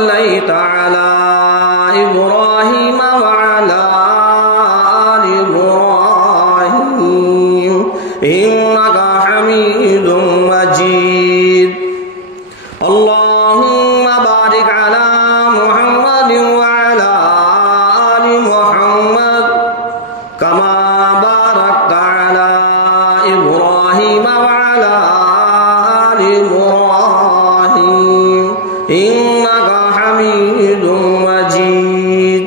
صليت على إبراهيم وعلى آل إبراهيم إنك حميد مجيد اللهم بارك على محمد وعلى آل محمد كما باركت على إبراهيم وعلى آل إبراهيم إنك حميد مجيد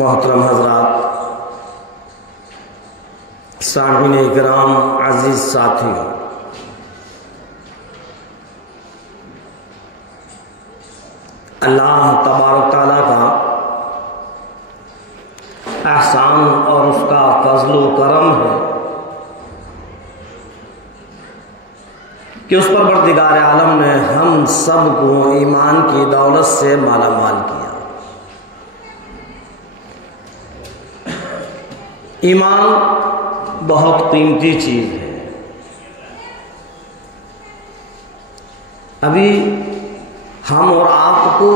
محترم حضرات، سامعین کرام، عزیز ساتھیوں، اللہ تبارک تعالیٰ کا احسان اور اس کا فضل و کرم ہے کہ اس پروردگار عالم نے ہم سب کو ایمان کی دولت سے مالا مال کیا۔ ایمان بہت قیمتی چیز ہے۔ ابھی ہم اور آپ کو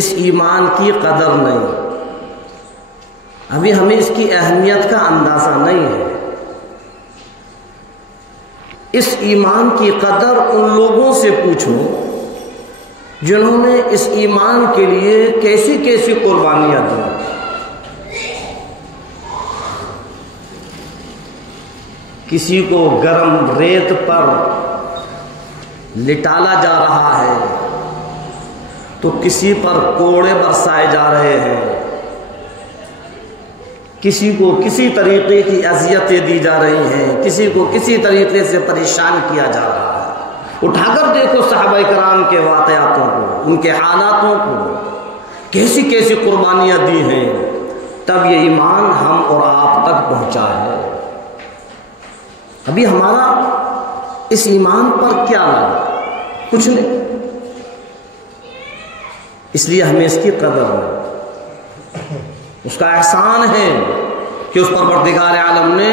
اس ایمان کی قدر نہیں، ابھی ہمیں اس کی اہمیت کا اندازہ نہیں ہے۔ اس ایمان کی قدر ان لوگوں سے پوچھو جنہوں نے اس ایمان کے لیے کیسی کیسی قربانیاں دی۔ کسی کو گرم ریت پر لٹالا جا رہا ہے تو کسی پر کوڑے برسائے جا رہے ہیں، کسی کو کسی طریقے کی اذیتیں دی جا رہی ہیں، کسی کو کسی طریقے سے پریشان کیا جا رہا ہے۔ اٹھا کر دیکھو صحابہ کرام کے واقعاتوں کو، ان کے حالاتوں کو، کیسی کیسی قربانیاں دی ہیں، تب یہ ایمان ہم اور آپ تک پہنچا ہے۔ ابھی ہمارا اس ایمان پر کیا لگا؟ کچھ نہیں۔ اس لیے ہمیں اس کی قدر ہے، اس کا احسان ہے کہ اس پروردگار عالم نے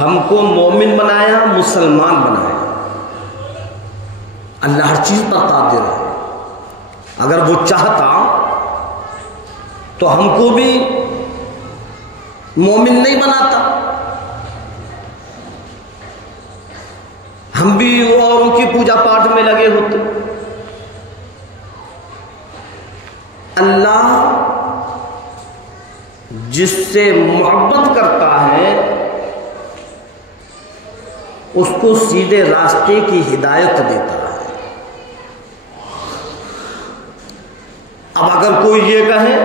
ہم کو مومن بنایا، مسلمان بنایا۔ اللہ ہر چیز پر قادر ہے، اگر وہ چاہتا تو ہم کو بھی مومن نہیں بناتا، ہم بھی اور ان کی پوجا پاٹ میں لگے ہوتے۔ اللہ جس سے محبت کرتا ہے اس کو سیدھے راستے کی ہدایت دیتا ہے۔ اب اگر کوئی یہ کہے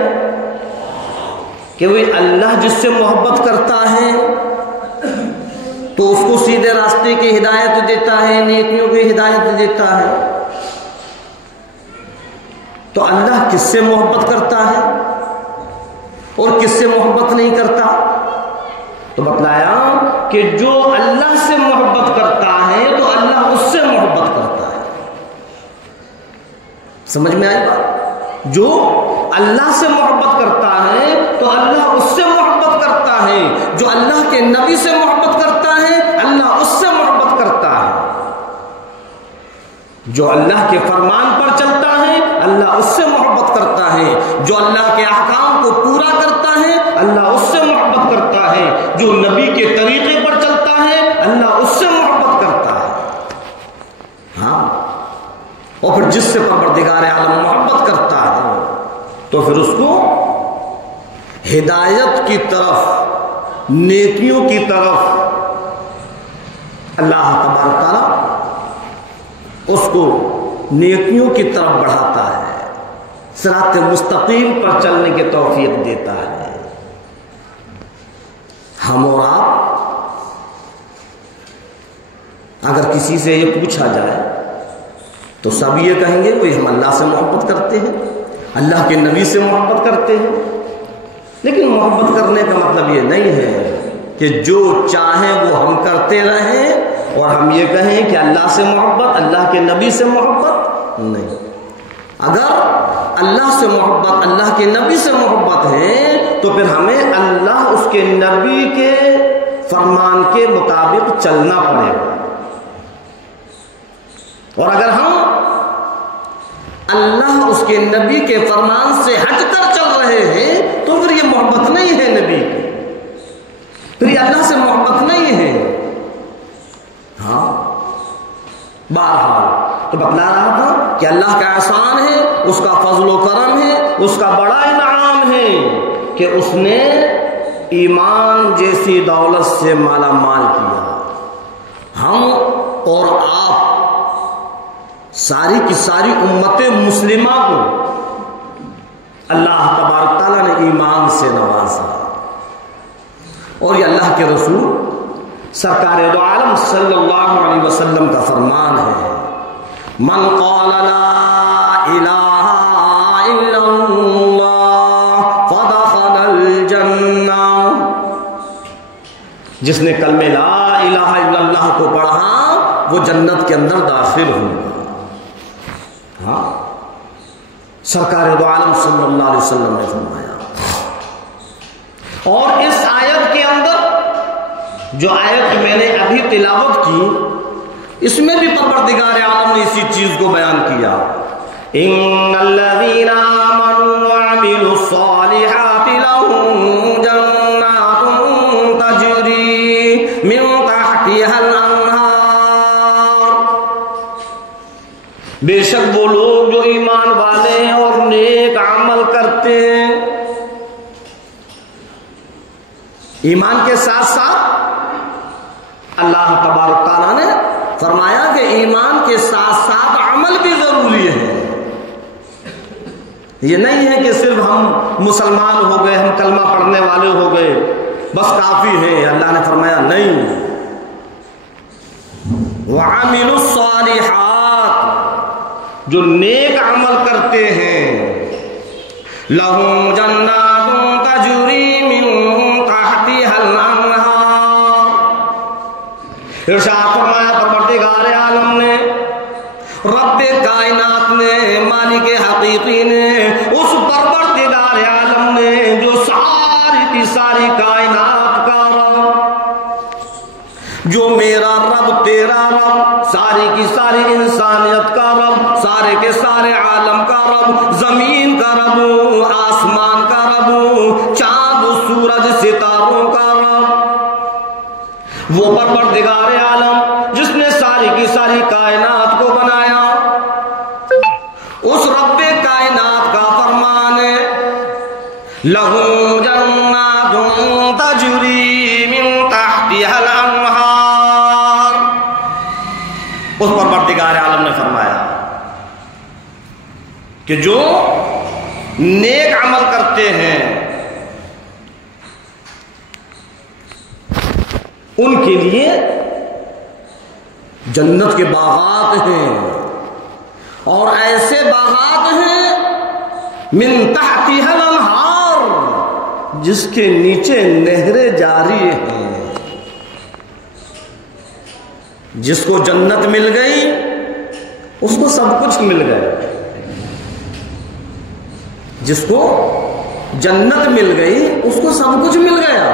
کہ وہ اللہ جس سے محبت کرتا ہے تو اس کو سیدھے راستے کی ہدایت دیتا ہے، نیکیوں کی ہدایت دیتا ہے، تو اللہ کس سے محبت کرتا ہے اور کس سے محبت نہیں کرتا؟ تو بتلایا کہ جو اللہ سے محبت کرتا ہے تو اللہ اس سے محبت کرتا ہے۔ سمجھ میں آئی بات؟ جو اللہ سے محبت کرتا ہے تو اللہ اس سے محبت کرتا ہے، جو اللہ کے نبی سے محبت کرتا ہے اللہ اس سے محبت کرتا ہے، جو اللہ کے فرمان پر چلتا ہے اللہ اس سے محبت کرتا ہے، جو اللہ کے احکام کو پورا کرتا ہے اللہ اس سے محبت کرتا ہے، جو نبی کے طریقے پر چلتا ہے اللہ اس سے محبت کرتا ہے۔ ہاں، اور پھر جس سے پروردگار عالم محبت کرتا ہے تو پھر اس کو ہدایت کی طرف، نیکیوں کی طرف اللہ تبارک تعالیٰ اس کو نیکیوں کی طرف بڑھاتا ہے، صراط مستقیم پر چلنے کی توفیق دیتا ہے۔ ہم اور آپ اگر کسی سے یہ پوچھا جائے تو سب یہ کہیں گے کہ ہم اللہ سے محبت کرتے ہیں، اللہ کے نبی سے محبت کرتے ہیں۔ لیکن محبت کرنے کا مطلب یہ نہیں ہے کہ جو چاہیں وہ ہم کرتے رہیں اور ہم یہ کہیں کہ اللہ سے محبت، اللہ کے نبی سے محبت نہیں۔ اگر اللہ سے محبت، اللہ کے نبی سے محبت ہے تو پھر ہمیں اللہ اس کے نبی کے فرمان کے مطابق چلنا پڑے گا۔ اور اگر ہم اللہ اس کے نبی کے فرمان سے ہٹ کر چل رہے ہیں تو پھر یہ محبت نہیں ہے نبی کی، پھر یہ اللہ سے محبت نہیں ہے۔ ہاں بہرحال تو بتلا رہا تھا کہ اللہ کا احسان ہے، اس کا فضل و کرم ہے، اس کا بڑا انعام ہے کہ اس نے ایمان جیسی دولت سے مالا مال کیا۔ ہم اور آپ ساری کی ساری امت مسلمہ کو اللہ تبارک تعالیٰ نے ایمان سے نوازا، اور یہ اللہ کے رسول سرکار دو عالم صلی اللہ علیہ وسلم کا فرمان ہے، من قال لا الہ الا اللہ فدخل الجنہ، جس نے کلمہ لا الہ الا اللہ کو پڑھا وہ جنت کے اندر داخل ہوگا۔ ہاں سرکار دو عالم صلی اللہ علیہ وسلم نے فرمایا۔ اور اس آیت کے اندر جو آیت میں نے ابھی تلاوت کی، اس میں بھی پروردگار عالم نے اسی چیز کو بیان کیا، ان الذین آمنوا وعملوا الصالحات لهم جنات تجری من تحتها الانہار، بے شک وہ لوگ جو ایمان والے ہیں اور نیک عمل کرتے ہیں، ایمان کے ساتھ ساتھ اللہ تبارک تعالیٰ نے فرمایا کہ ایمان کے ساتھ ساتھ عمل بھی ضروری ہے۔ یہ نہیں ہے کہ صرف ہم مسلمان ہو گئے، ہم کلمہ پڑھنے والے ہو گئے بس کافی ہے۔ اللہ نے فرمایا نہیں، وَعَمِلُوا الصَّالِحَاتِ، جو نیک عمل کرتے ہیں، لَهُمْ جَنَّاتٌ تَجْرِي مِن تَحْتِهَا الْأَنْهَارُ، ارشاد فرمایا پروردگار عالم نے، رب کائنات نے، مالک حقیقی نے، اس پروردگار عالم نے جو ساری کی ساری کائنات کا رب، جو میرا رب تیرا رب، ساری کی ساری انسانیت کا رب، سارے کے سارے عالم کا رب، زمین کا رب، آسمان کا رب، چاند سورج ستاروں کا رب، وہ پروردگار عالم جس نے ساری کی ساری کائنات کو بنایا، اس رب کائنات کا فرمان ہے، لَهُمْ جَنَّاتٌ تَجْرِي مِن تَحْتِهَا الْأَنْهَارُ، اس پروردگار عالم نے فرمایا کہ جو نیک عمل کرتے ہیں ان کے لیے جنت کے باغات ہیں، اور ایسے باغات ہیں من تحتها الانہار، جس کے نیچے نہریں جاری ہیں۔ جس کو جنت مل گئی اس کو سب کچھ مل گیا، جس کو جنت مل گئی اس کو سب کچھ مل گیا۔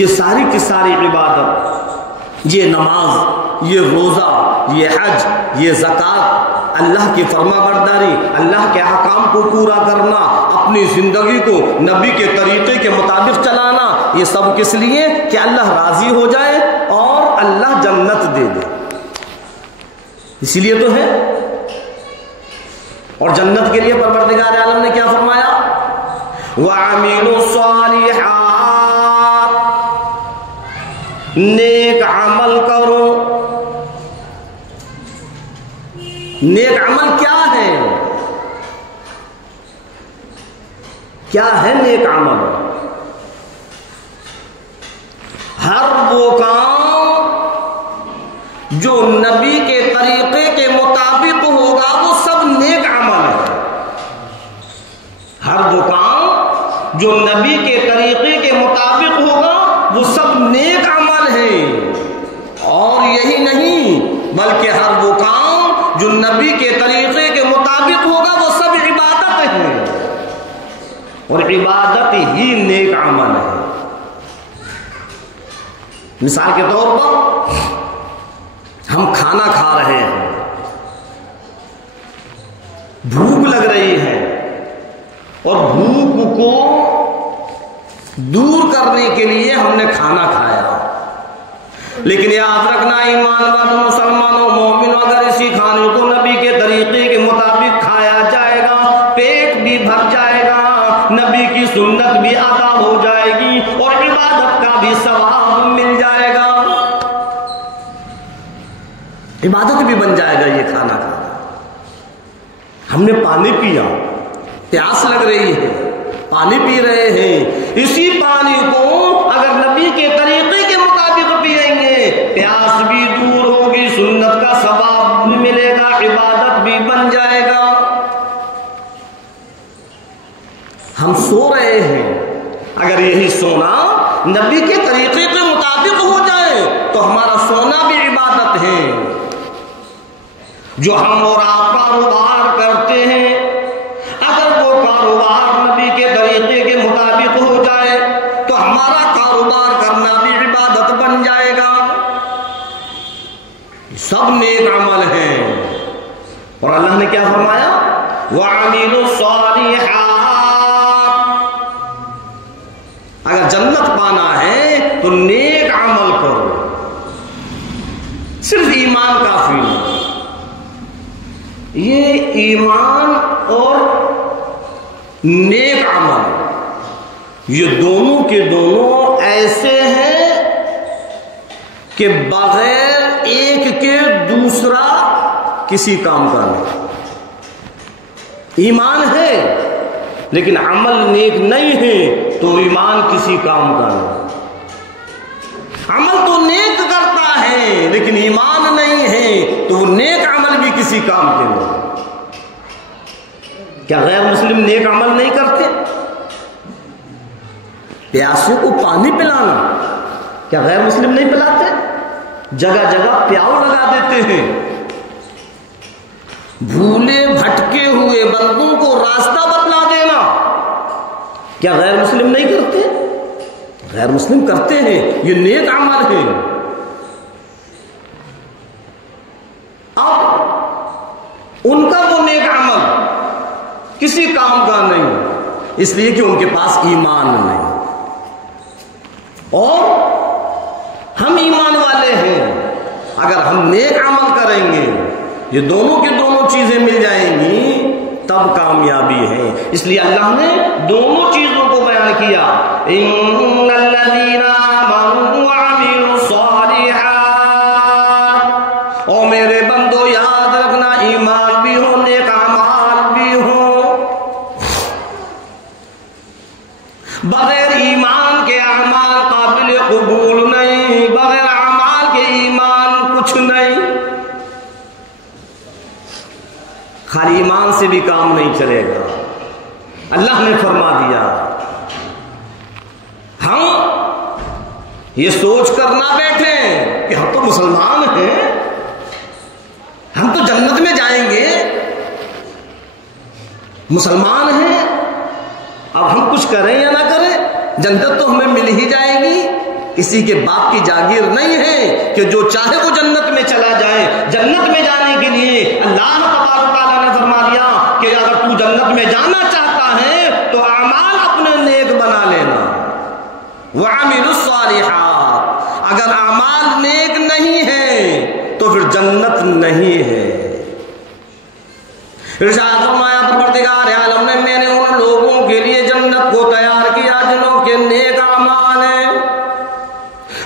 یہ ساری کی ساری عبادت، یہ نماز، یہ روزہ، یہ حج، یہ زکوٰۃ، اللہ کی فرما برداری، اللہ کے احکام کو پورا کرنا، اپنی زندگی کو نبی کے طریقے کے مطابق چلانا، یہ سب کس لیے؟ کہ اللہ راضی ہو جائے اور اللہ جنت دے دے، اسی لیے تو ہے۔ اور جنت کے لیے پروردگار عالم نے کیا فرمایا؟ وَعَمِلُوا الصَّالِحَاتِ، نیک عمل کرو۔ نیک عمل کیا ہے؟ کیا ہے نیک عمل؟ ہر وہ کام جو نبی کے طریقے کے مطابق ہوگا وہ سب نیک عمل ہے۔ ہر وہ کام جو نبی کے طریقے کے مطابق ہوگا وہ سب نیک عمل ہے۔ اور یہی نہیں بلکہ ہر وہ کام جو نبی کے طریقے کے مطابق ہوگا وہ سب عبادت ہے، اور عبادت ہی نیک عمل ہے۔ مثال کے طور پر ہم کھانا کھا رہے ہیں، لگ رہی ہے اور بھوک کو دور کرنے کے لیے ہم نے کھانا کھایا، لیکن یاد رکھنا ایمان والوں، مسلمانوں، مومنوں، اگر اسی کھانے کو نبی کے طریقے کے مطابق کھایا جائے گا پیٹ بھی بھر جائے گا، نبی کی سنت بھی ادا ہو جائے گی اور عبادت کا بھی ثواب مل جائے گا، عبادت بھی بن جائے گا یہ کھانا کھانا۔ ہم نے پانی پیا، پیاس لگ رہی ہے، پانی پی رہے ہیں، اسی پانی کو اگر نبی کے طریقے کے مطابق پیئیں گے پیاس بھی دور ہوگی، سنت کا ثواب بھی ملے گا، عبادت بھی بن جائے گا۔ ہم سو رہے ہیں، اگر یہی سونا نبی کے طریقے کے مطابق ہو جائے تو ہمارا سونا بھی عبادت ہے۔ جو ہم اور آپ کاروبار کرتے ہیں اگر وہ کاروبار نبی کے طریقے کے مطابق ہو جائے تو ہمارا کاروبار کرنا بھی عبادت بن جائے گا۔ سب نیک عمل ہیں اور اللہ نے کیا فرمایا؟ وَعَمِلُوا الصَّالِحَاتِ، اگر جنت پانا ہے تو نیک عمل کرو، صرف ایمان کافی نہیں۔ یہ ایمان اور نیک عمل یہ دونوں کے دونوں ایسے ہیں کہ بغیر ایک کے دوسرا کسی کام کا نہیں۔ ایمان ہے لیکن عمل نیک نہیں ہے تو ایمان کسی کام کا نہیں۔ عمل تو نیک کرتا ہے لیکن ایمان نہیں ہے تو وہ نیک عمل بھی کسی کام کے نہیں۔ کیا غیر مسلم نیک عمل نہیں کرتے؟ پیاسے کو پانی پلانا کیا غیر مسلم نہیں پلاتے؟ جگہ جگہ پیاؤ لگا دیتے ہیں، بھولے بھٹکے ہوئے بندوں کو راستہ بتلا دینا کیا غیر مسلم نہیں کرتے؟ غیر مسلم کرتے ہیں، یہ نیک عمل ہے۔ اب ان کا وہ نیک عمل کسی کام کا نہیں، اس لیے کہ ان کے پاس ایمان نہیں، اور ہم ایمان والے ہیں۔ اگر ہم نیک عمل کریں گے یہ دونوں کی دونوں چیزیں مل جائیں گی تب کامیابی ہے۔ اس لیے اللہ نے دونوں چیزوں کو بیان کیا، ان الذین آمنوا وعملوا الصالحات، اور میرے بندو یاد رکھنا ایمان بھی ہو نیک اعمال بھی ہو، بغیر ایمان کے اعمال قابل قبول نہیں، بغیر اعمال کے ایمان کچھ نہیں، خالی ایمان سے بھی کام نہیں چلے گا۔ اللہ نے فرما دیا ہم یہ سوچ کر نہ بیٹھیں کہ ہم تو مسلمان ہیں، ہم تو جنت میں جائیں گے، مسلمان ہیں اب ہم کچھ کریں یا نہ کریں جنت تو ہمیں مل ہی جائے گی۔ کسی کے باپ کی جاگیر نہیں ہے کہ جو چاہے وہ جنت میں چلا جائے۔ جنت میں جانے کے لیے اللہ تبارک و تعالیٰ نے فرما دیا کہ اگر تو جنت میں جانا چاہتا ہے تو اعمال اپنے نیک بنا لینا، وَعَمِلُوا الصَّالِحَاتِ، اگر اعمال نیک نہیں ہیں تو پھر جنت نہیں ہے۔ ارشاد فرمایا پروردگار عالم نے میں نے ان لوگوں کے لیے جنت کو تیار کیا جنہوں کے نیک اعمال ہیں،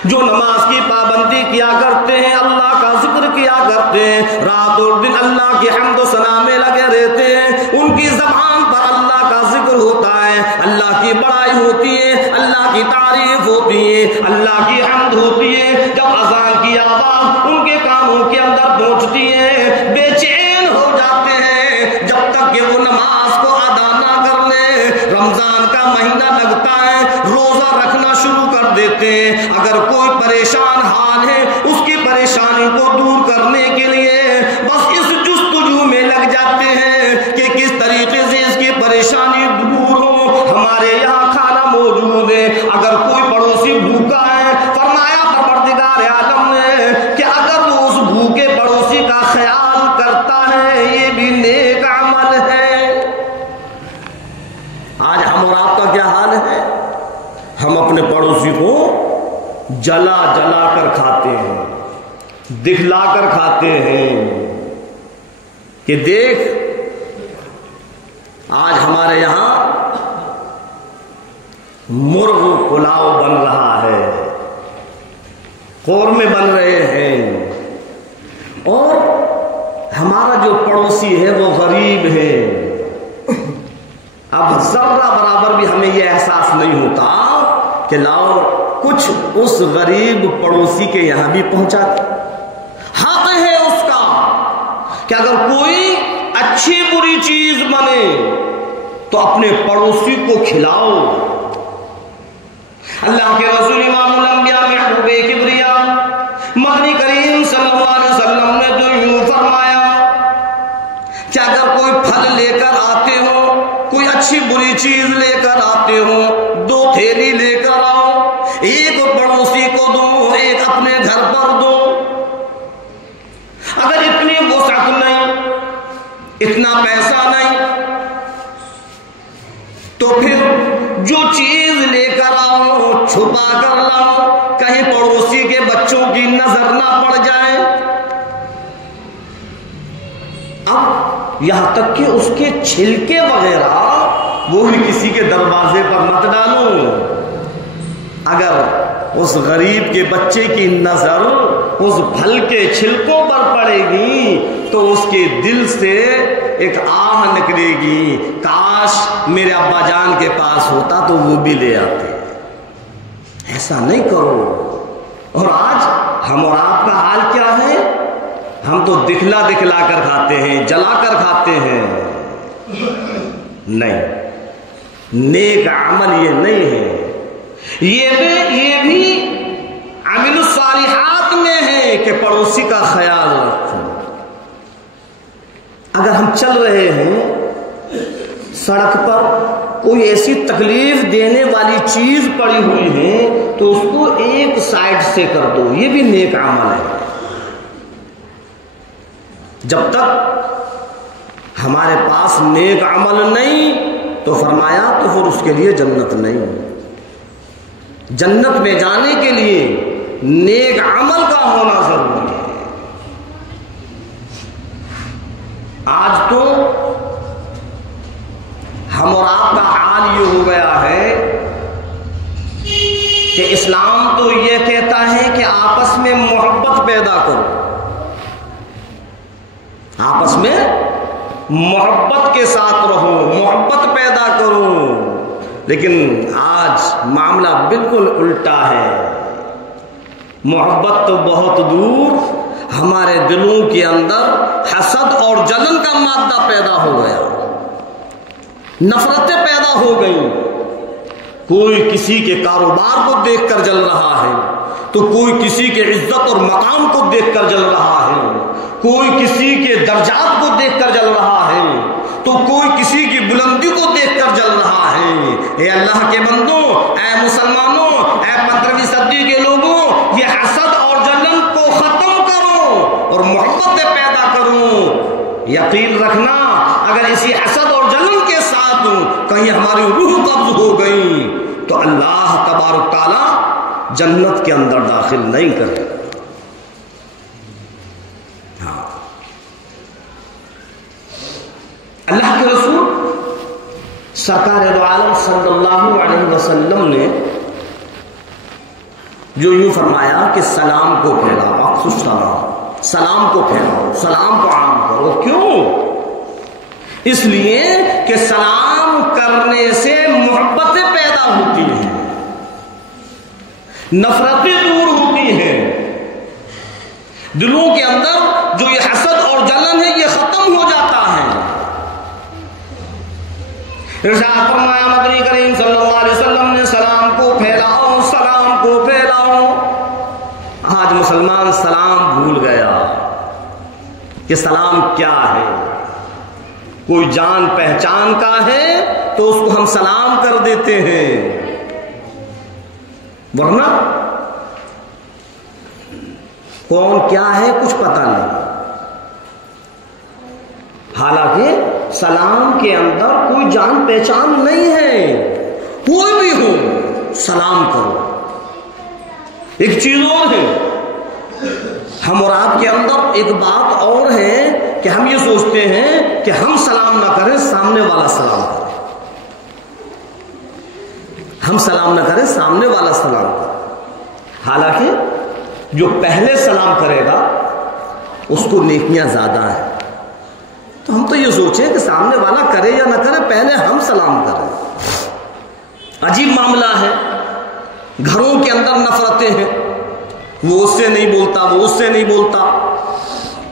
جو نماز کی پابندی کیا کرتے ہیں، اللہ کا ذکر کیا کرتے ہیں، رات اور دن اللہ کی حمد و ثنا میں لگے رہتے ہیں، ان کی زبان پر اللہ کا ذکر ہوتا ہے، اللہ کی بڑائی ہوتی ہے، اللہ کی تعریف ہوتی ہے، اللہ کی حمد ہوتی ہے۔ جب اذان کی آواز ان کے کانوں کے اندر پہنچتی ہے بے چین ہو جاتے ہیں جب تک کہ وہ نماز کو ادا نہ کر لیں۔ رمضان کا مہینہ لگتا ہے روزہ رکھنا شروع کر دیتے ہیں، اگر کوئی پریشان حال ہے اس کی پریشانی کو دور کرنے کے لیے بس اس جستجو میں لگ جاتے ہیں کہ کس طریقے سے اس کی پریشانی دور ہو۔ ہمارے یہاں کھانا موجود ہے، اگر کوئی پڑوسی بھوکا ہے فرمایا پروردگار عالم نے کہ اگر وہ اس بھوکے جلا جلا کر کھاتے ہیں، دکھلا کر کھاتے ہیں کہ دیکھ آج ہمارے یہاں مرغ پلاؤ بن رہا ہے، قورمے بن رہے ہیں، اور ہمارا جو پڑوسی ہے وہ غریب ہے۔ اب ذرہ برابر بھی ہمیں یہ احساس نہیں ہوتا کہ لاؤ کچھ اس غریب پڑوسی کے یہاں بھی پہنچا دے۔ حق ہے اس کا کہ اگر کوئی اچھی بری چیز بنے تو اپنے پڑوسی کو کھلاؤ۔ اللہ کے رسول امام الانبیاء محبوب کبریا مدنی کریم صلی اللہ علیہ وسلم نے تو یوں فرمایا کہ اگر کوئی پھل لے کر آتے ہو، کوئی اچھی بری چیز لے کر آتے ہو، 2 تھیلی لے کر آؤ، ایک پڑوسی کو دو، ایک اپنے گھر پر دو۔ اگر اتنی وسعت نہیں، اتنا پیسہ نہیں، تو پھر جو چیز لے کر آؤ چھپا کر لاؤ، کہیں پڑوسی کے بچوں کی نظر نہ پڑ جائے۔ اب یہاں تک کہ اس کے چھلکے وغیرہ وہ بھی کسی کے دروازے پر مت ڈالو۔ اگر اس غریب کے بچے کی نظر اس پھل کے چھلکوں پر پڑے گی تو اس کے دل سے ایک آہ نکلے گی، کاش میرے ابا جان کے پاس ہوتا تو وہ بھی لے آتے۔ ایسا نہیں کرو۔ اور آج ہم اور آپ کا حال کیا ہے؟ ہم تو دکھلا دکھلا کر کھاتے ہیں، جلا کر کھاتے ہیں۔ نہیں، نیک عمل یہ نہیں ہے۔ یہ بھی عمل الصالحات میں ہے کہ پڑوسی کا خیال رکھو۔ اگر ہم چل رہے ہیں سڑک پر، کوئی ایسی تکلیف دینے والی چیز پڑی ہوئی ہے تو اس کو ایک سائڈ سے کر دو، یہ بھی نیک عمل ہے۔ جب تک ہمارے پاس نیک عمل نہیں تو فرمایا تو پھر اس کے لیے جنت نہیں۔ جنت میں جانے کے لیے نیک عمل کا ہونا ضروری ہے۔ آج تو ہم اور آپ کا حال یہ ہو گیا ہے کہ اسلام تو یہ کہتا ہے کہ آپس میں محبت پیدا کرو، آپس میں محبت کے ساتھ رہو، محبت پیدا کرو، لیکن آج معاملہ بالکل الٹا ہے۔ محبت تو بہت دور، ہمارے دلوں کے اندر حسد اور جلن کا مادہ پیدا ہو گیا، نفرتیں پیدا ہو گئیں۔ کوئی کسی کے کاروبار کو دیکھ کر جل رہا ہے تو کوئی کسی کے عزت اور مقام کو دیکھ کر جل رہا ہے، کوئی کسی کے درجات کو دیکھ کر جل رہا ہے تو کوئی کسی کی بلندی کو دیکھ کر جل رہا ہے۔ اے اللہ کے بندوں، اے مسلمانوں، اے 15ویں صدی کے لوگوں، یہ حسد اور جلن کو ختم کرو اور محبت پیدا کرو۔ یقین رکھنا اگر اسی حسد اور جلن کے ساتھ کہیں ہماری روح قبض ہو گئی تو اللہ تبارک تعالی جنت کے اندر داخل نہیں کرے۔ اللہ کے رسول سرکار دو عالم صلی اللہ علیہ وسلم نے جو یوں فرمایا کہ سلام کو پھیلاؤ، افسو السلام، سلام کو پھیلاؤ، سلام کو عام کرو۔ کیوں؟ اس لیے کہ سلام کرنے سے محبتیں پیدا ہوتی ہیں، نفرتیں دور ہوتی ہیں، دلوں کے اندر جو یہ حسد اور جلن ہے یہ ختم ہو جاتا ہے۔ ارشاد فرمایا مدنی کریم صلی اللہ علیہ وسلم نے سلام کو پھیلاؤ، سلام کو پھیلاؤ۔ آج مسلمان سلام بھول گیا کہ سلام کیا ہے۔ کوئی جان پہچان کا ہے تو اس کو ہم سلام کر دیتے ہیں، ورنہ کون کیا ہے کچھ پتہ نہیں۔ حالانکہ سلام کے اندر کوئی جان پہچان نہیں ہے، کوئی بھی ہو سلام کرو۔ ایک چیز اور ہے، ہم اور آپ کے اندر ایک بات اور ہے کہ ہم یہ سوچتے ہیں کہ ہم سلام نہ کریں، سامنے والا سلام کرے، ہم سلام نہ کریں، سامنے والا سلام کرے۔ حالانکہ جو پہلے سلام کرے گا اس کو نیکیاں زیادہ ہیں۔ تو ہم تو یہ سوچیں کہ سامنے والا کرے یا نہ کرے، پہلے ہم سلام کریں۔ عجیب معاملہ ہے، گھروں کے اندر نفرتیں ہیں، وہ اس سے نہیں بولتا، وہ اس سے نہیں بولتا،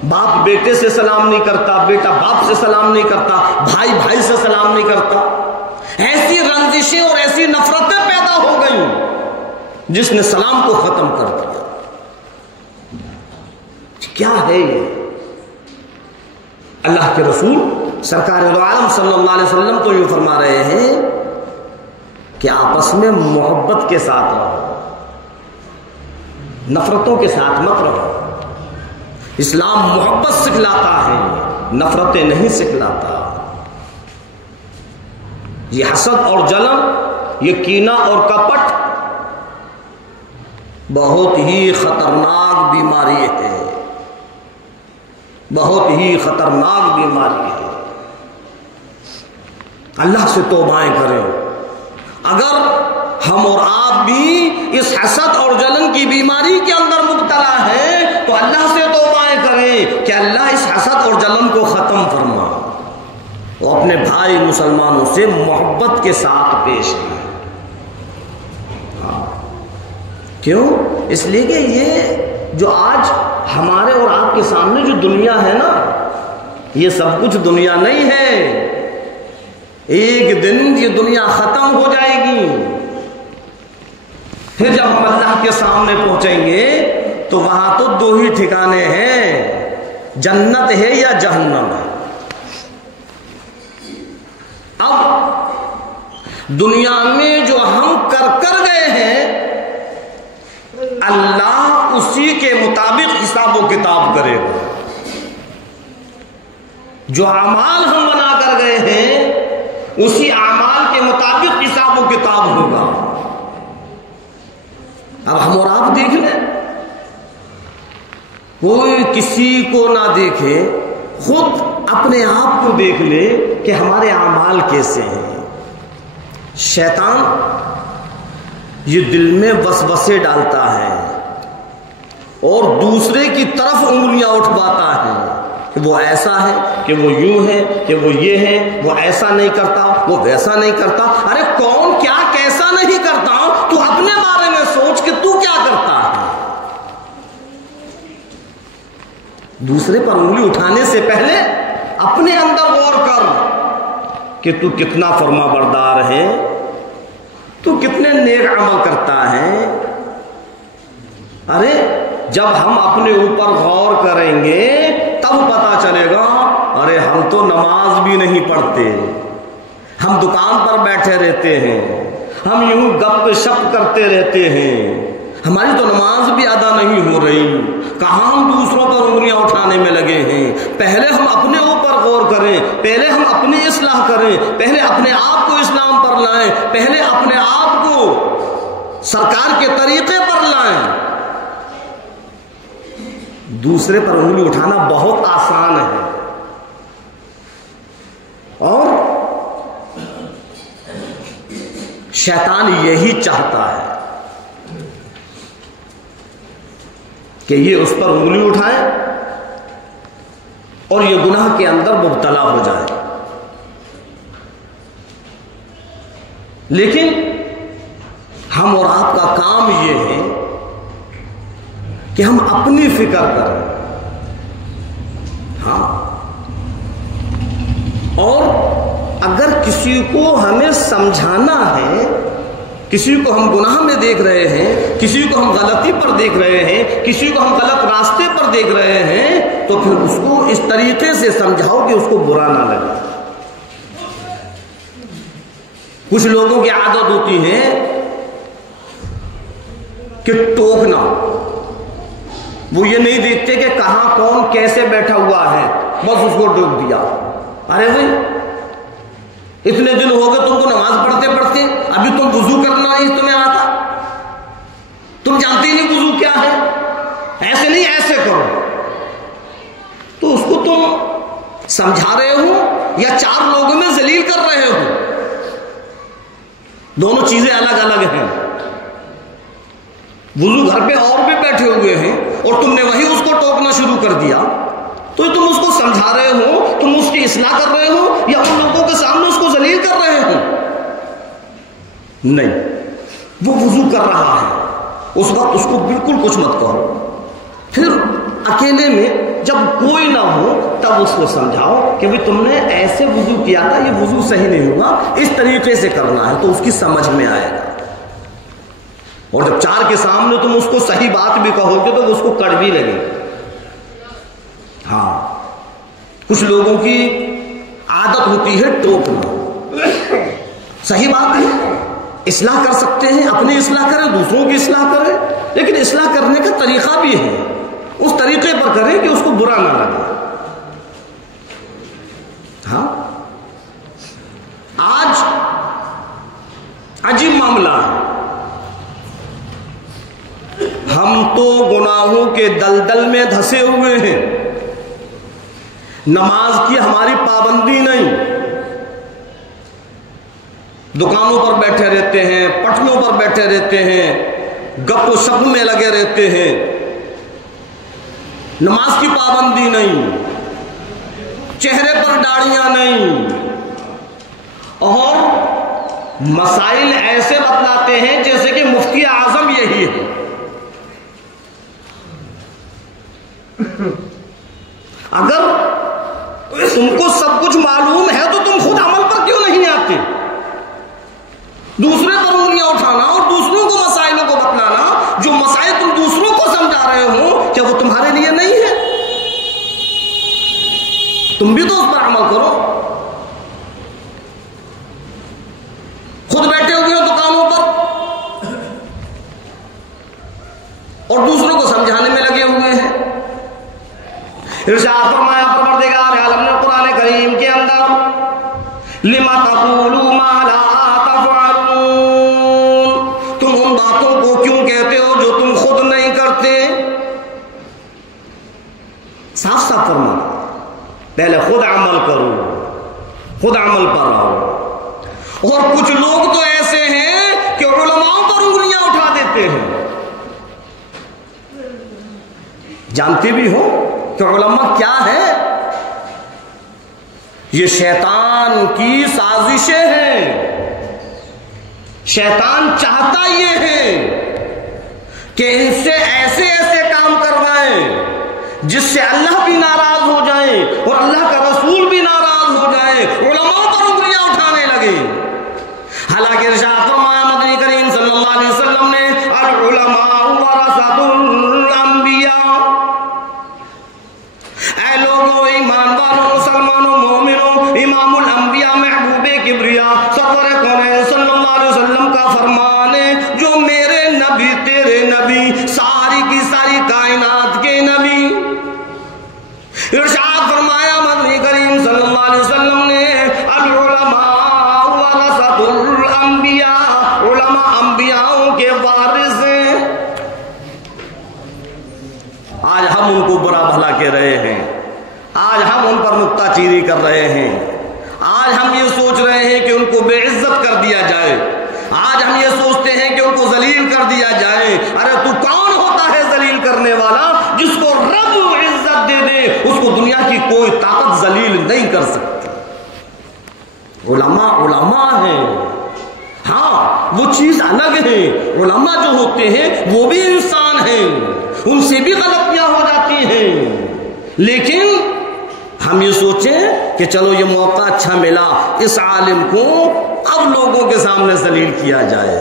باپ بیٹے سے سلام نہیں کرتا، بیٹا باپ سے سلام نہیں کرتا، بھائی بھائی سے سلام نہیں کرتا۔ ایسی رنجشیں اور ایسی نفرتیں پیدا ہو گئیں جس نے سلام کو ختم کر دیا۔ کیا ہے یہ؟ اللہ کے رسول سرکار دو عالم صلی اللہ علیہ وسلم تو یہ فرما رہے ہیں کہ آپس میں محبت کے ساتھ رہو، نفرتوں کے ساتھ مت رہو۔ اسلام محبت سکھلاتا ہے، نفرتیں نہیں سکھلاتا۔ یہ حسد اور جلن، یہ کینہ اور کپٹ بہت ہی خطرناک بیماری ہے، بہت ہی خطرناک بیماری ہے۔ اللہ سے توبائیں کریں۔ اگر ہم اور آپ بھی اس حسد اور جلن کی بیماری کے اندر مبتلا ہیں تو اللہ سے توبائیں کریں کہ اللہ اس حسد اور جلن کو ختم فرما، وہ اپنے بھائی مسلمانوں سے محبت کے ساتھ پیش آئے۔ کیوں؟ اس لیے کہ یہ جو آج ہمارے اور آپ کے سامنے جو دنیا ہے نا، یہ سب کچھ دنیا نہیں ہے۔ ایک دن یہ دنیا ختم ہو جائے گی، پھر جب ہم اللہ کے سامنے پہنچیں گے تو وہاں تو دو ہی ٹھکانے ہیں، جنت ہے یا جہنم ہے۔ اب دنیا میں جو ہم کر گئے ہیں، اللہ اسی کے مطابق حساب و کتاب کرے گا۔ جو اعمال ہم بنا کر گئے ہیں اسی اعمال کے مطابق حساب و کتاب ہوگا۔ اب ہم اور آپ دیکھ لیں، کوئی کسی کو نہ دیکھے، خود اپنے آپ کو دیکھ لے کہ ہمارے اعمال کیسے ہیں۔ شیطان یہ دل میں وسوسے ڈالتا ہے اور دوسرے کی طرف انگلیاں اٹھواتا ہے کہ وہ ایسا ہے، کہ وہ یوں ہے، کہ وہ یہ ہے، وہ ایسا نہیں کرتا، وہ ویسا نہیں کرتا۔ ارے کون کیا کیسا نہیں کرتا، تو اپنے بارے میں سوچ کہ تو کیا کرتا ہے۔ دوسرے پر انگلی اٹھانے سے پہلے اپنے اندر غور کر کہ تو کتنا فرما بردار ہے، تو کتنے نیک عمل کرتا ہے۔ ارے جب ہم اپنے اوپر غور کریں گے تب پتا چلے گا، ارے ہم تو نماز بھی نہیں پڑھتے، ہم دکان پر بیٹھے رہتے ہیں، ہم یوں گپ شپ کرتے رہتے ہیں، ہماری تو نماز بھی ادا نہیں ہو رہی، کہاں ہم دوسروں پر انگلیاں اٹھانے میں لگے ہیں۔ پہلے ہم اپنے اوپر غور کریں، پہلے ہم اپنی اصلاح کریں، پہلے اپنے آپ کو اسلام پر لائیں، پہلے اپنے آپ کو سرکار کے طریقے پر لائیں۔ دوسرے پر انگلی اٹھانا بہت آسان ہے، اور شیطان یہی چاہتا ہے کہ یہ اس پر انگلی اٹھائے اور یہ گناہ کے اندر مبتلا ہو جائے۔ لیکن ہم اور آپ کا کام یہ ہے کہ ہم اپنی فکر کریں، ہاں، اور اگر کسی کو ہمیں سمجھانا ہے، کسی کو ہم گناہ میں دیکھ رہے ہیں، کسی کو ہم غلطی پر دیکھ رہے ہیں، کسی کو ہم غلط راستے پر دیکھ رہے ہیں، تو پھر اس کو اس طریقے سے سمجھاؤ کہ اس کو برا نہ لگے۔ کچھ لوگوں کی عادت ہوتی ہے کہ ٹوکنا، وہ یہ نہیں دیکھتے کہ کہاں کون کیسے بیٹھا ہوا ہے، بس اس کو ٹوک دیا۔ ارے بھائی اتنے دن ہو گئے تم کو نماز پڑھتے پڑھتے، ابھی تم وضو کرنا نہیں تمہیں آتا، تم جانتے ہی نہیں ایسے نہیں ایسے کرو، تو اس کو تم سمجھا رہے ہو یا چار لوگوں میں ذلیل کر رہے ہو؟ دونوں چیزیں الگ الگ ہیں۔ وضو گھر پہ اور بھی بیٹھے ہوئے ہیں اور تم نے وہی اس کو ٹوکنا شروع کر دیا، تو تم اس کو سمجھا رہے ہو، تم اس کی اصلاح کر رہے ہو یا ان لوگوں کے سامنے اس کو ذلیل کر رہے ہو؟ نہیں، وہ وضو کر رہا ہے، اس وقت اس کو بالکل کچھ مت کہو۔ پھر اکیلے میں جب کوئی نہ ہو تب اس کو سمجھاؤ کہ بھی تم نے ایسے وضو کیا تھا، یہ وضو صحیح نہیں ہوگا، اس طریقے سے کرنا ہے، تو اس کی سمجھ میں آئے گا۔ اور جب چار کے سامنے تم اس کو صحیح بات بھی کہو گے تو اس کو کڑوی لگے گی۔ ہاں، کچھ لوگوں کی عادت ہوتی ہے ٹوکنا، صحیح بات ہے، اصلاح کر سکتے ہیں، اپنی اصلاح کریں، دوسروں کی اصلاح کریں، لیکن اصلاح کرنے کا طریقہ بھی ہے، اس طریقے پر کریں کہ اس کو برا نہ لگے۔ ہاں، آج عجیب معاملہ ہے، ہم تو گناہوں کے دلدل میں دھسے ہوئے ہیں، نماز کی ہماری پابندی نہیں، دکانوں پر بیٹھے رہتے ہیں، پٹنوں پر بیٹھے رہتے ہیں، گپ و شپ میں لگے رہتے ہیں، نماز کی پابندی نہیں، چہرے پر داڑیاں نہیں، اور مسائل ایسے بتلاتے ہیں جیسے کہ مفتی اعظم یہی ہے۔ اگر تم کو سب کچھ معلوم ہے تو تم خود عمل پر کیوں نہیں آتے؟ دوسرے پر انگلیاں اٹھانا اور دوسروں کو مسائلوں کو بتلانا، جو مسائل تم دوسروں کو سمجھا رہے ہو کیا وہ تمہارے لیے نہیں ہے؟ تم بھی تو اس پر عمل کرو۔ خود بیٹھے ہوئے ہو دکانوں پر اور دوسروں کو سمجھانے میں لگے ہوئے ہیں۔ ارشاد فرمایا پروردگار عالم نے قرآن کریم کے اندر، لما تقولوا ما لا تفعلون، تم ان باتوں کو کیوں کہتے ہو جو تم خود نہیں کرتے؟ صاف صاف فرما، پہلے خود عمل کرو، خود عمل پر رہو۔ اور کچھ لوگ تو ایسے ہیں کہ علماء پر انگلیاں اٹھا دیتے ہیں، جانتے بھی ہو کہ علماء کیا ہے؟ یہ شیطان کی سازشیں ہیں، شیطان چاہتا یہ ہے کہ ان سے ایسے ایسے کام کروائیں جس سے اللہ بھی ناراض ہو جائے اور اللہ کا رسول بھی ناراض ہو جائے، علماء پر انگلیاں اٹھانے لگے۔ حالانکہ ارشاد فرمایا مدنی کریم صلی اللہ علیہ وسلم نے، العلماء ورثۃ الانبیاء، اے لوگوں، ایمان والوں، مسلمانوں، مومنوں، امام الانبیاء محبوب کبریا سرور کونین صلی اللہ علیہ وسلم کا فرمان ہے، جو میرے نبی تیرے نبی، ساری کی ساری کائنات کے نبی۔ ارشاد فرمایا مدنی کریم صلی اللہ علیہ وسلم نے، العلماء ورثۃ الانبیاء، علماء انبیاءوں کے وارث ہیں۔ آج ہم ان کو برا بھلا کہہ رہے ہیں، آج ہم ان پر نکتہ چینی کر رہے ہیں، آج ہم یہ سوچ رہے ہیں کہ ان کو بے عزت کر دیا جائے، آج ہم یہ سوچتے ہیں کہ ان کو ذلیل کر دیا جائے۔ ارے تو کون ہوتا ہے ذلیل کرنے والا؟ جس کو رب عزت دے دے اس کو دنیا کی کوئی طاقت ذلیل نہیں کر سکتی۔ علماء علماء ہیں، ہاں وہ چیز الگ ہے، علماء جو ہوتے ہیں وہ بھی انسان ہیں، ان سے بھی غلطیاں ہو جاتی ہیں، لیکن ہم یہ سوچیں کہ چلو یہ موقع اچھا ملا، اس عالم کو اب لوگوں کے سامنے ذلیل کیا جائے۔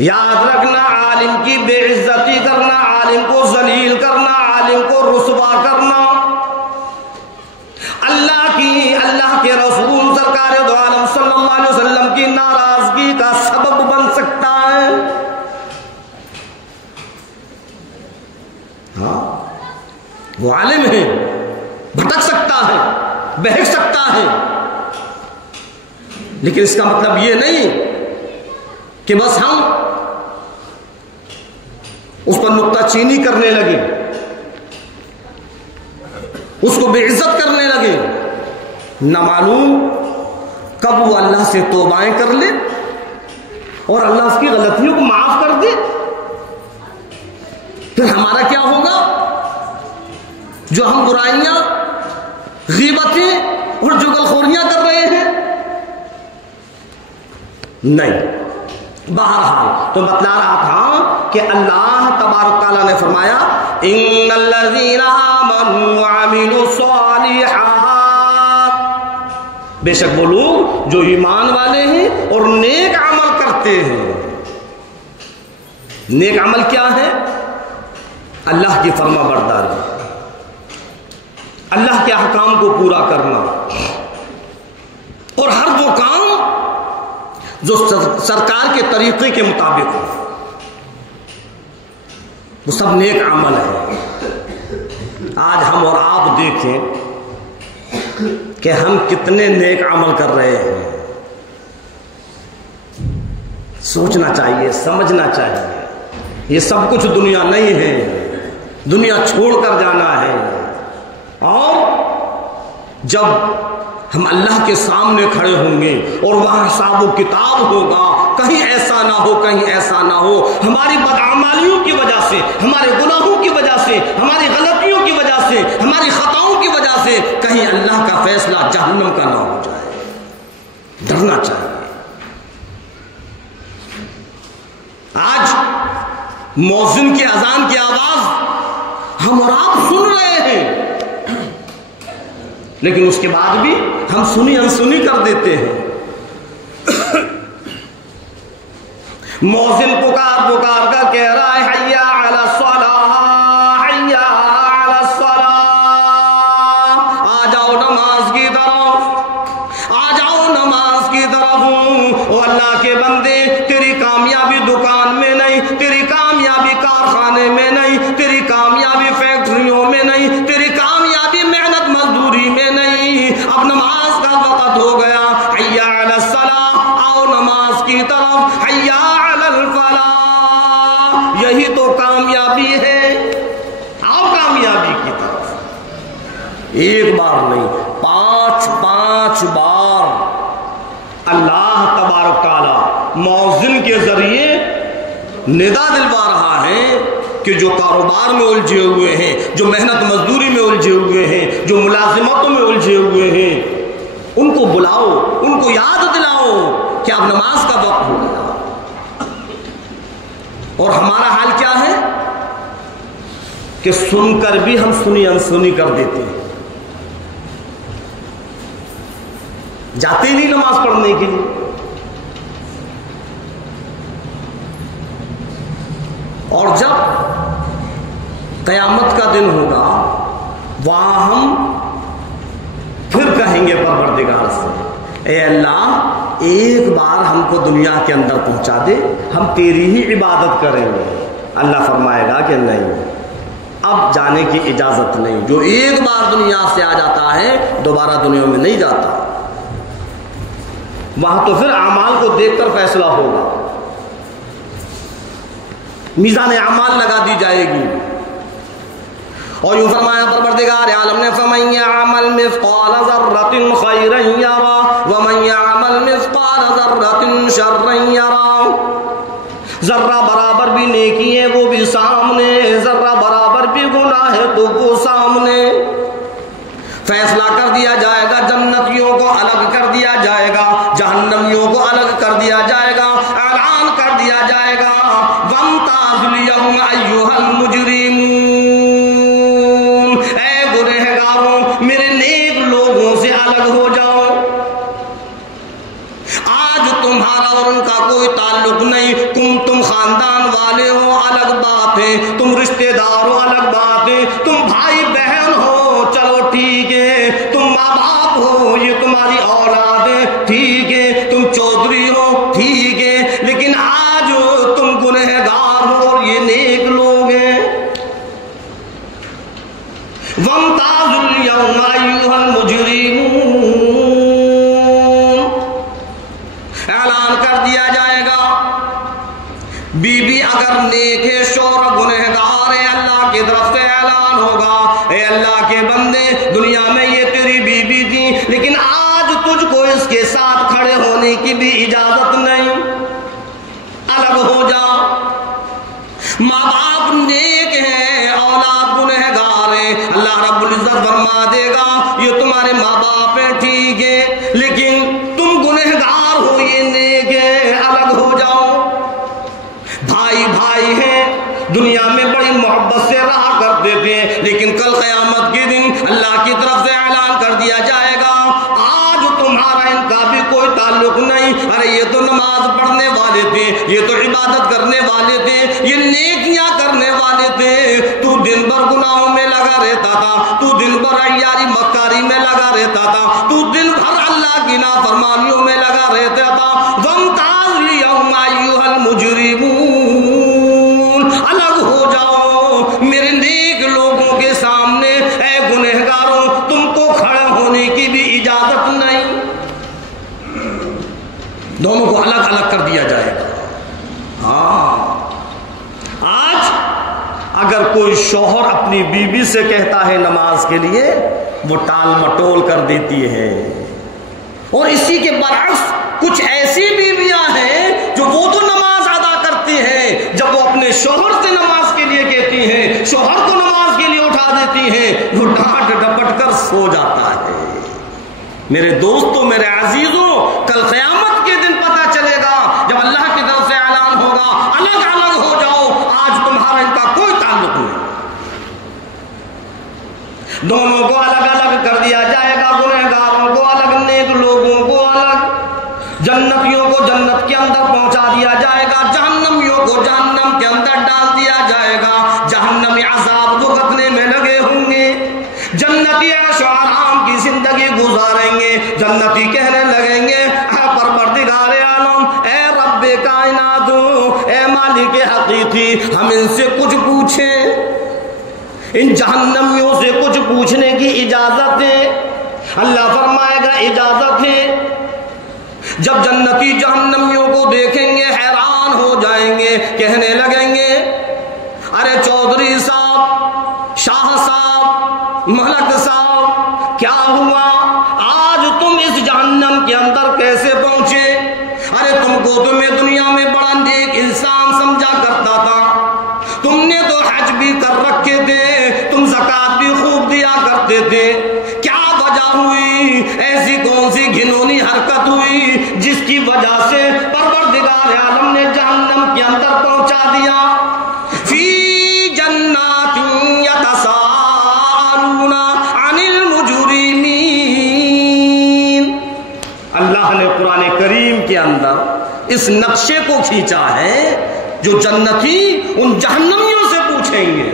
یاد رکھنا، عالم کی بے عزتی کرنا، عالم کو ذلیل کرنا، عالم کو رسوا کرنا، اللہ کے رسول سرکار دو عالم صلی اللہ علیہ وسلم کی ناراضگی کا سبب بن سکتا ہے۔ ہاں، وہ عالم ہے، بھٹک سکتا ہے، بہک سکتا ہے، لیکن اس کا مطلب یہ نہیں کہ بس ہم اس پر نکتہ چینی کرنے لگے۔ اس کو بے عزت کرنے لگے، نہ معلوم کب وہ اللہ سے توبائیں کر لے اور اللہ اس کی غلطیوں کو معاف کر دے، پھر ہمارا کیا ہوگا؟ جو ہم برائیاں، غیبتیں اور جغلخوریاں کر رہے ہیں؟ نہیں۔ بہرحال تو بتلا رہا تھا کہ اللہ تبارک تعالیٰ نے فرمایا ان الذین آمنوا وعملوا الصالحات، بے شک وہ لوگ جو ایمان والے ہیں اور نیک عمل کرتے ہیں۔ نیک عمل کیا ہے؟ اللہ کی فرما برداری، اللہ کے احکام کو پورا کرنا، اور ہر وہ کام جو سرکار کے طریقے کے مطابق ہو، وہ سب نیک عمل ہے۔ آج ہم اور آپ دیکھیں کہ ہم کتنے نیک عمل کر رہے ہیں۔ سوچنا چاہیے، سمجھنا چاہیے، یہ سب کچھ دنیا نہیں ہے، دنیا چھوڑ کر جانا ہے، اور جب ہم اللہ کے سامنے کھڑے ہوں گے اور وہاں حساب و کتاب ہوگا، کہیں ایسا نہ ہو، کہیں ایسا نہ ہو ہماری بدعمالیوں کی وجہ سے، ہمارے گناہوں کی وجہ سے، ہماری غلطیوں کی وجہ سے، ہماری خطاؤں کی وجہ سے کہیں اللہ کا فیصلہ جہنم کا نہ ہو جائے۔ ڈرنا چاہیے۔ آج مؤذن کی اذان کی آواز ہم اور آپ سن رہے ہیں، لیکن اس کے بعد بھی ہم سنی انسنی کر دیتے ہیں۔ مؤذن پکار پکار کر کہہ رہا ہے حیا علی الصلاۃ، حیا علی الصلاۃ، آ جاؤ نماز کی طرف، آ جاؤ نماز کی طرف۔ او اللہ کے بندے، تیری کامیابی دکان میں نہیں، تیری کامیابی کارخانے میں نہیں، تیری کامیابی فیکٹریوں میں نہیں، تیری کامیابی محنت مزدوری میں نہیں۔ اب نماز کا وقت ہو گیا، حیا علی الصلاۃ، آؤ نماز کی طرف، حیا علی الفلاح، یہی تو کامیابی ہے، آؤ کامیابی کی طرف۔ ایک بار نہیں، پانچ بار اللہ تبارک تعالی مؤذن کے ذریعے ندا دلوا رہا ہے کہ جو کاروبار میں الجھے ہوئے ہیں، جو محنت مزدوری میں الجھے ہوئے ہیں، جو ملازمتوں میں الجھے ہوئے ہیں، ان کو بلاؤ، ان کو یاد دلاؤ کہ اب نماز کا وقت ہو گیا۔ اور ہمارا حال کیا ہے کہ سن کر بھی ہم سنی انسنی کر دیتے ہیں، جاتے ہی نہیں نماز پڑھنے کے لیے۔ اور جب قیامت کا دن ہوگا، وہاں ہم پھر کہیں گے پروردگار سے، اے اللہ ایک بار ہم کو دنیا کے اندر پہنچا دے، ہم تیری ہی عبادت کریں گے۔ اللہ فرمائے گا کہ نہیں، اب جانے کی اجازت نہیں۔ جو ایک بار دنیا سے آ جاتا ہے دوبارہ دنیا میں نہیں جاتا، وہاں تو پھر اعمال کو دیکھ کر فیصلہ ہوگا، میزان اعمال لگا دی جائے گی۔ اور یوں فرمایا پروردگار عالم نے، فَمَن يَعْمَلْ مِثْقَالَ ذَرَّةٍ خَيْرًا يَرَهُ وَمَن يَعْمَلْ مِثْقَالَ ذَرَّةٍ شَرًّا يَرَهُ۔ ذرہ برابر بھی نیکی ہے وہ بھی سامنے، ذرہ برابر بھی گناہ ہے تو وہ سامنے۔ فیصلہ کر دیا جائے گا، جنتیوں کو الگ کر دیا جائے گا، جہنمیوں کو الگ کر دیا جائے گا، اعلان کر دیا جائے گا، وَامْتَازُوا الْيَوْمَ أَيُّهَا الْمُجْرِمُونَ، اے گنہگاروں میرے نیک لوگوں سے الگ ہو جاؤ۔ آج تمہارا اور ان کا کوئی تعلق نہیں، تم خاندان والے ہو الگ بات ہے، تم رشتہ دار ہو الگ بات ہے، تم بھائی بہن ہو چلو ٹھیک ہے، تم ماں باپ ہو یہ تمہاری اولاد ہے ٹھیک ہے، تم چودھری ہو ٹھیک ہے، لیکن آج تم گنہگار ہو اور یہ نیک لوگ ہیں۔ وَامْتَازُوا الْيَوْمَ أَيُّهَا الْمُجْرِمُونَ، اعلان کر دیا جائے گا، بی بی اگر نیک ہے، شوہر گنہگار ہے، اللہ اللہ کی طرف سے اعلان ہوگا، اے اللہ کے بندے، دنیا میں یہ تیری بیوی تھی، لیکن آج تجھ کو اس کے ساتھ کھڑے ہونے کی بھی اجازت نہیں، الگ ہو جا۔ ماں باپ نیک ہیں، اولاد گنہگار ہیں، اللہ رب العزت فرما دے گا یہ تمہارے ماں باپ ہیں ٹھیک ہے، لیکن تم گنہگار ہو، یہ نیک ہے، الگ ہو جاؤ۔ بھائی بھائی ہیں، دنیا میں بڑی محبت سے رہا کرتے تھے، لیکن کل قیامت کے دن اللہ کی طرف سے اعلان کر دیا جائے گا آج تمہارا ان کا بھی کوئی تعلق نہیں، ارے یہ تو نماز پڑھنے والے تھے، یہ تو عبادت کرنے والے تھے، یہ نیکیاں کرنے والے تھے، تو دن بھر گناہوں میں لگا رہتا تھا، تو دن بھر عیاری مکاری میں لگا رہتا تھا، تو دن بھر اللہ کی نافرمانیوں میں لگا رہتا تھا۔ وَامْتَازُوا الْيَوْمَ أَيُّهَا الْمُجْرِمُونَ، الگ ہو جاؤ میرے نیک لوگوں کے سامنے، اے گنہگاروں تم کو کھڑا ہونے کی بھی اجازت نہیں۔ دونوں کو الگ الگ کر دیا جائے گا۔ ہاں، آج اگر کوئی شوہر اپنی بیوی سے کہتا ہے نماز کے لیے، وہ ٹال مٹول کر دیتی ہے، اور اسی کے برعکس کچھ ایسی بیویاں ہیں جو وہ تو نماز ادا کرتی ہیں، جب وہ اپنے شوہر سے نماز کے لیے کہتی ہیں، شوہر کو نماز کے لیے اٹھا دیتی ہیں، وہ ڈانٹ ڈپٹ کر سو جاتا ہے۔ میرے دوستوں، میرے عزیزوں، کل قیامت کے دن پتہ چلے گا جب اللہ کی طرف سے اعلان ہوگا الگ الگ ہو جاؤ، آج تمہارا ان کا کوئی تعلق نہیں، دونوں کو الگ الگ کر دیا جائے گا، گنہگاروں کو الگ، نیک لوگوں کو الگ، جنتیوں کو جنت کے اندر پہنچا دیا جائے گا، جہنمیوں کو جہنم کے اندر ڈال دیا جائے گا، جہنمی عذاب بھگتنے میں لگے ہوں گے، جنتی عیش و آرام کی زندگی گزاریں گے، جنتی کہنے لگیں گے اے پروردگار عالم، اے رب کائنات، اے مالک حقیقی، ہم ان سے کچھ پوچھیں، ان جہنمیوں سے کچھ پوچھنے کی اجازت ہے؟ اللہ فرمائے گا اجازت ہے۔ جب جنتی جہنمیوں کو دیکھیں گے حیران ہو جائیں گے، کہنے لگیں گے ارے چودھری صاحب، شاہ صاحب، ملک صاحب، کیا ہوا؟ آج تم اس جہنم کے اندر کیسے پہنچے؟ ارے تم کو تو میں دنیا میں بڑا نیک انسان سمجھا کرتا تھا، تم نے تو حج بھی کر رکھے تھے، تم زکات بھی خوب دیا کرتے تھے، کیا وجہ ہوئی؟ ایسی کون سی گھنونی حرکت ہوئی جس کی وجہ سے پروردگار عالم نے جہنم کے اندر پہنچا دیا؟ فی جنات یتساءلون عن المجرمین، اللہ نے قرآن کریم کے اندر اس نقشے کو کھینچا ہے جو جنتی ان جہنمیوں سے پوچھیں گے۔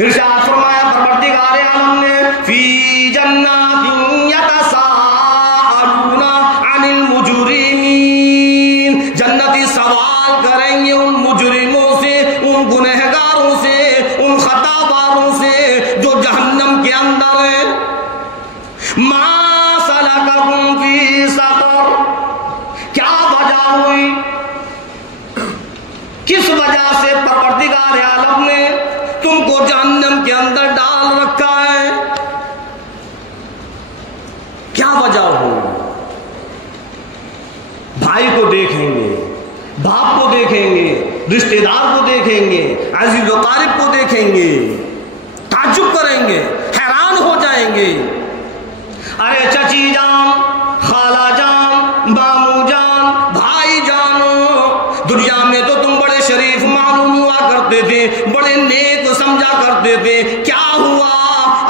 ارشاد فرمایا پروردگار عالم نے فی جنات یتساءلون عن المجرمین، جنتی سوال کریں گے ان مجرموں سے، ان گنہگاروں سے، ان خطا باروں سے جو جہنم کے اندر ہیں، ما سلککم فی سقر، کیا وجہ ہوئی، کس وجہ سے پروردگار عالم نے تم کو جہنم کے اندر ڈال رکھا ہے؟ کیا وجہ ہو؟ بھائی کو دیکھیں گے، باپ کو دیکھیں گے، رشتہ دار کو دیکھیں گے، عزیز و قارب کو دیکھیں گے، تعجب کریں گے، حیران ہو جائیں گے، ارے چچی جان، خالہ جان، مامو جان، بھائی جانو، دنیا میں تو تم بڑے شریف معلوم ہوا کرتے تھے، بڑے نیک سمجھا کرتے تھے، کیا ہوا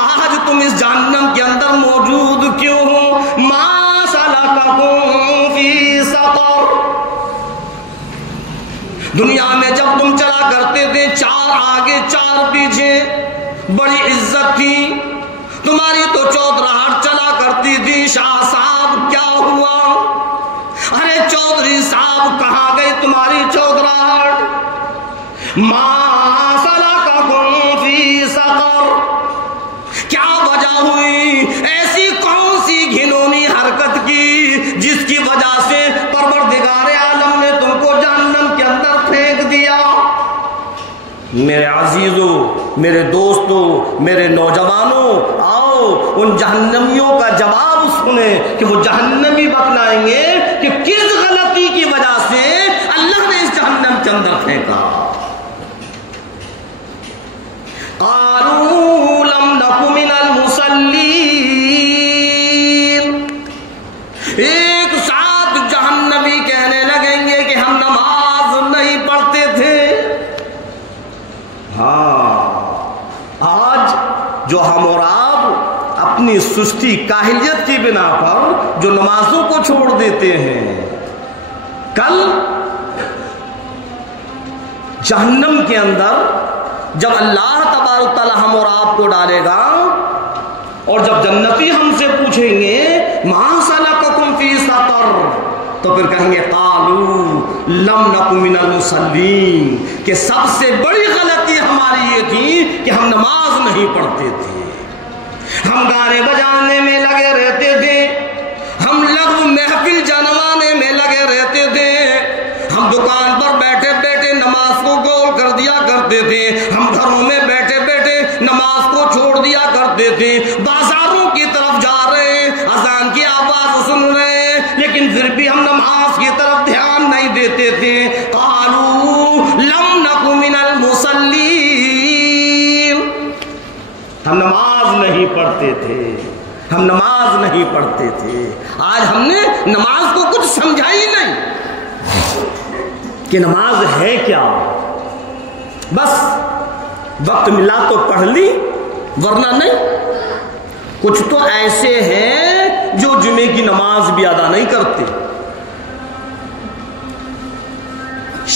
آج تم اس جہنم کے اندر موجود کیوں ہو؟ ما سلککم فی سقر، دنیا میں جب تم چلا کرتے تھے چار آگے چار پیچھے، بڑی عزت تھی تمہاری، تو چودراہٹ چلا کرتی تھی، شاہ صاحب کیا ہوا؟ ارے چودھری صاحب کہاں گئی تمہاری چودراہٹ؟ ما سلککم فی سقر، کیا وجہ ہوئی؟ ایسی کون سی گھنونی حرکت کی جس کی وجہ سے پروردگار عالم نے تم کو جہنم کے اندر پھینک دیا؟ میرے عزیزوں، میرے دوستوں، میرے نوجوانوں، آؤ ان جہنمیوں کا جواب سنیں کہ وہ جہنمی بتلائیں گے کہ کس غلطی کی وجہ سے اللہ نے اس جہنم کے اندر پھینکا۔ قالوا لم نک من المصلین، ایک ساتھ جہنمی کہنے لگیں گے کہ ہم نماز نہیں پڑھتے تھے۔ ہاں، آج جو ہم اور آپ اپنی سستی کاہلیت کی بنا پر جو نمازوں کو چھوڑ دیتے ہیں، کل جہنم کے اندر جب اللہ تبارک و تعالی ہم اور آپ کو ڈالے گا اور جب جنتی ہم سے پوچھیں گے ما سلککم فی سقر، تو پھر کہیں گے قالوا لم نک من المصلین، کہ سب سے بڑی غلطی ہماری یہ تھی کہ ہم نماز نہیں پڑھتے تھے، ہم گانے بجانے میں لگے رہتے تھے، ہم لغو محفل جنوانے میں لگے رہتے تھے، ہم دکان پر بیٹھے بیٹھے نماز کو گول کر دیا کرتے تھے، ہم گھروں میں بیٹھے بیٹھے نماز کو چھوڑ دیا کرتے تھے، بازاروں کی طرف جا رہے ہیں، اذان کی آواز سن رہے ہیں، لیکن پھر بھی ہم نماز کی طرف دھیان نہیں دیتے تھے۔ قالوا لم نک من المصلین، ہم نماز نہیں پڑھتے تھے، ہم نماز نہیں پڑھتے تھے۔ آج ہم نے نماز کو کچھ سمجھا ہی نہیں کہ نماز ہے کیا، بس وقت ملا تو پڑھ لی ورنہ نہیں۔ کچھ تو ایسے ہیں جو جمعے کی نماز بھی ادا نہیں کرتے،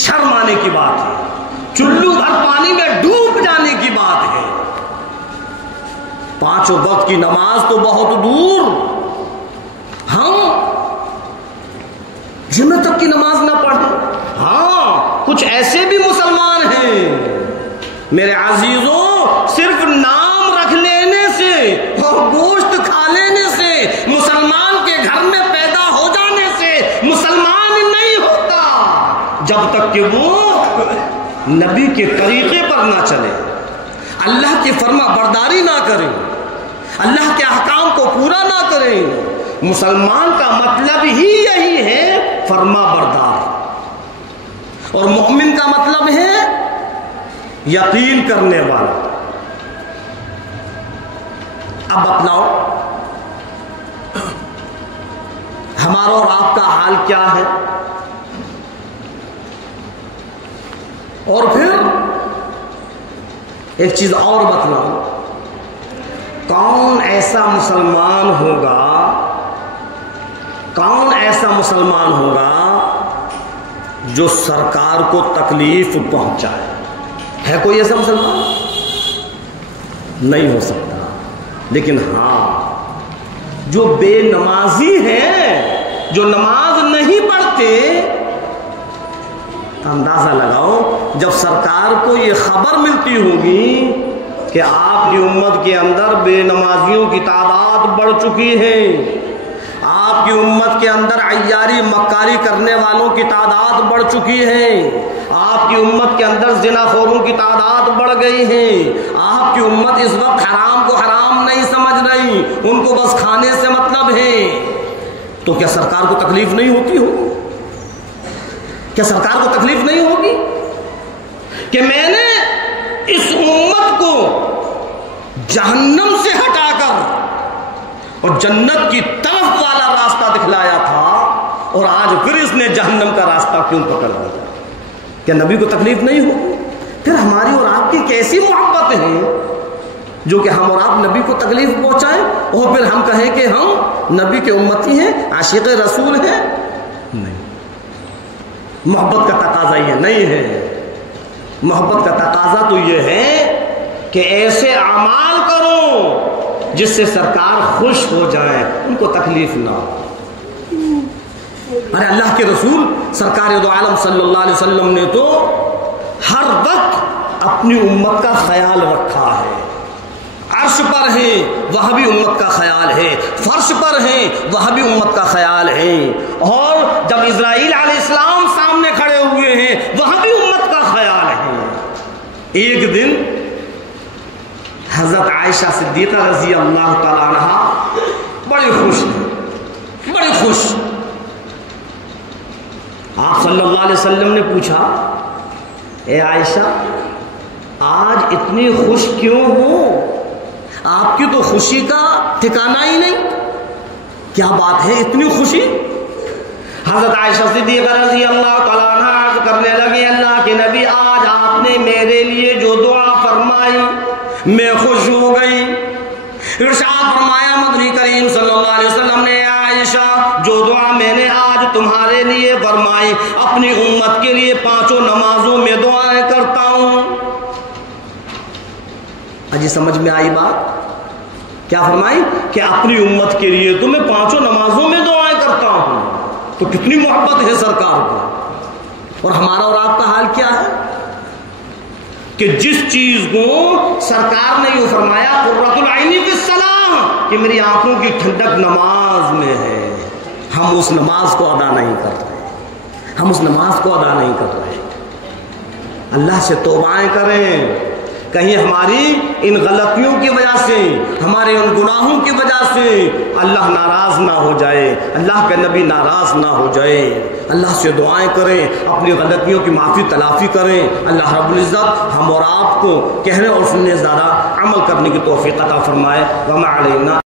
شرم آنے کی بات ہے، چلو بھر پانی میں ڈوب جانے کی بات ہے، پانچوں وقت کی نماز تو بہت دور، ہم جمعے تک کی نماز نہ پڑھیں۔ ہاں، کچھ ایسے بھی مسلمان ہیں میرے عزیزوں، صرف نام رکھ لینے سے اور گوشت کھا لینے سے، مسلمان کے گھر میں پیدا ہو جانے سے مسلمان نہیں ہوتا جب تک کہ وہ نبی کے طریقے پر نہ چلے، اللہ کی فرما برداری نہ کرے، اللہ کے احکام کو پورا نہ کرے۔ مسلمان کا مطلب ہی یہی ہے فرما بردار، اور مومن کا مطلب ہے یقین کرنے والا۔ اب بتلاؤ ہمارا اور آپ کا حال کیا ہے؟ اور پھر ایک چیز اور بتلاؤ، کون ایسا مسلمان ہوگا، کون ایسا مسلمان ہوگا جو سرکار کو تکلیف پہنچائے؟ ہے کوئی ایسا مسلمان؟ نہیں ہو سکتا۔ لیکن ہاں، جو بے نمازی ہیں، جو نماز نہیں پڑھتے، اندازہ لگاؤ جب سرکار کو یہ خبر ملتی ہوگی کہ آپ کی امت کے اندر بے نمازیوں کی تعداد بڑھ چکی ہے، آپ کی امت کے اندر عیاری مکاری کرنے والوں کی تعداد بڑھ چکی ہے، آپ کی امت کے اندر زنا خوروں کی تعداد بڑھ گئی ہے، آپ کی امت اس وقت حرام کو حرام نہیں سمجھ رہی، ان کو بس کھانے سے مطلب ہے، تو کیا سرکار کو تکلیف نہیں ہوتی ہوگی؟ کیا سرکار کو تکلیف نہیں ہوگی کہ میں نے اس امت کو جہنم سے ہٹا کر اور جنت کی طرف والا راستہ دکھلایا تھا، اور آج پھر اس نے جہنم کا راستہ کیوں پکڑ لیا؟ کیا نبی کو تکلیف نہیں ہوگی؟ پھر ہماری اور آپ کی کیسی محبت ہے جو کہ ہم اور آپ نبی کو تکلیف پہنچائیں اور پھر ہم کہیں کہ ہم نبی کے امتی ہیں، عاشق رسول ہیں؟ نہیں، محبت کا تقاضا یہ نہیں ہے۔ محبت کا تقاضا تو یہ ہے کہ ایسے اعمال کرو جس سے سرکار خوش ہو جائے، ان کو تکلیف نہ ہو۔ ارے اللہ کے رسول سرکار دو عالم صلی اللہ علیہ وسلم نے تو ہر وقت اپنی امت کا خیال رکھا ہے، عرش پر ہیں وہاں بھی امت کا خیال ہے، فرش پر ہیں وہاں بھی امت کا خیال ہے، اور جب اسرائیل علیہ السلام سامنے کھڑے ہوئے ہیں وہاں بھی امت کا خیال ہے۔ ایک دن حضرت عائشہ صدیقہ رضی اللہ تعالیٰ عنہا بڑی خوش ہیں، بڑی خوش۔ آپ صلی اللہ علیہ وسلم نے پوچھا، اے عائشہ آج اتنی خوش کیوں ہو؟ آپ کی تو خوشی کا ٹھکانہ ہی نہیں، کیا بات ہے اتنی خوشی؟ حضرت عائشہ صدیقہ رضی اللہ تعالیٰ عنہ عرض کرنے لگے، اللہ کے نبی آج آپ نے میرے لیے جو دعا فرمائی میں خوش ہو گئی۔ ارشاد فرمایا مدنی کریم صلی اللہ علیہ وسلم نے، عائشہ جو دعا میں نے آج تمہارے لیے فرمائی اپنی امت کے لیے 5 نمازوں میں دعائیں کرتا ہوں۔ اجی سمجھ میں آئی بات؟ کیا فرمائی کہ اپنی امت کے لیے تو میں 5 نمازوں میں دعائیں کرتا ہوں۔ تو کتنی محبت ہے سرکار کو، اور ہمارا اور آپ کا حال کیا ہے کہ جس چیز کو سرکار نے یہ فرمایا قرۃ العین فی الصلاۃ کہ میری آنکھوں کی ٹھنڈک نماز میں ہے، ہم اس نماز کو ادا نہیں کر رہے، ہم اس نماز کو ادا نہیں کر رہے۔ اللہ سے توبائیں کریں، کہیں ہماری ان غلطیوں کی وجہ سے، ہمارے ان گناہوں کی وجہ سے اللہ ناراض نہ ہو جائے، اللہ کے نبی ناراض نہ ہو جائے۔ اللہ سے دعائیں کریں، اپنی غلطیوں کی معافی تلافی کریں۔ اللہ رب العزت ہم اور آپ کو کہنے اور سننے زیادہ عمل کرنے کی توفیق عطا فرمائے۔ وما علینا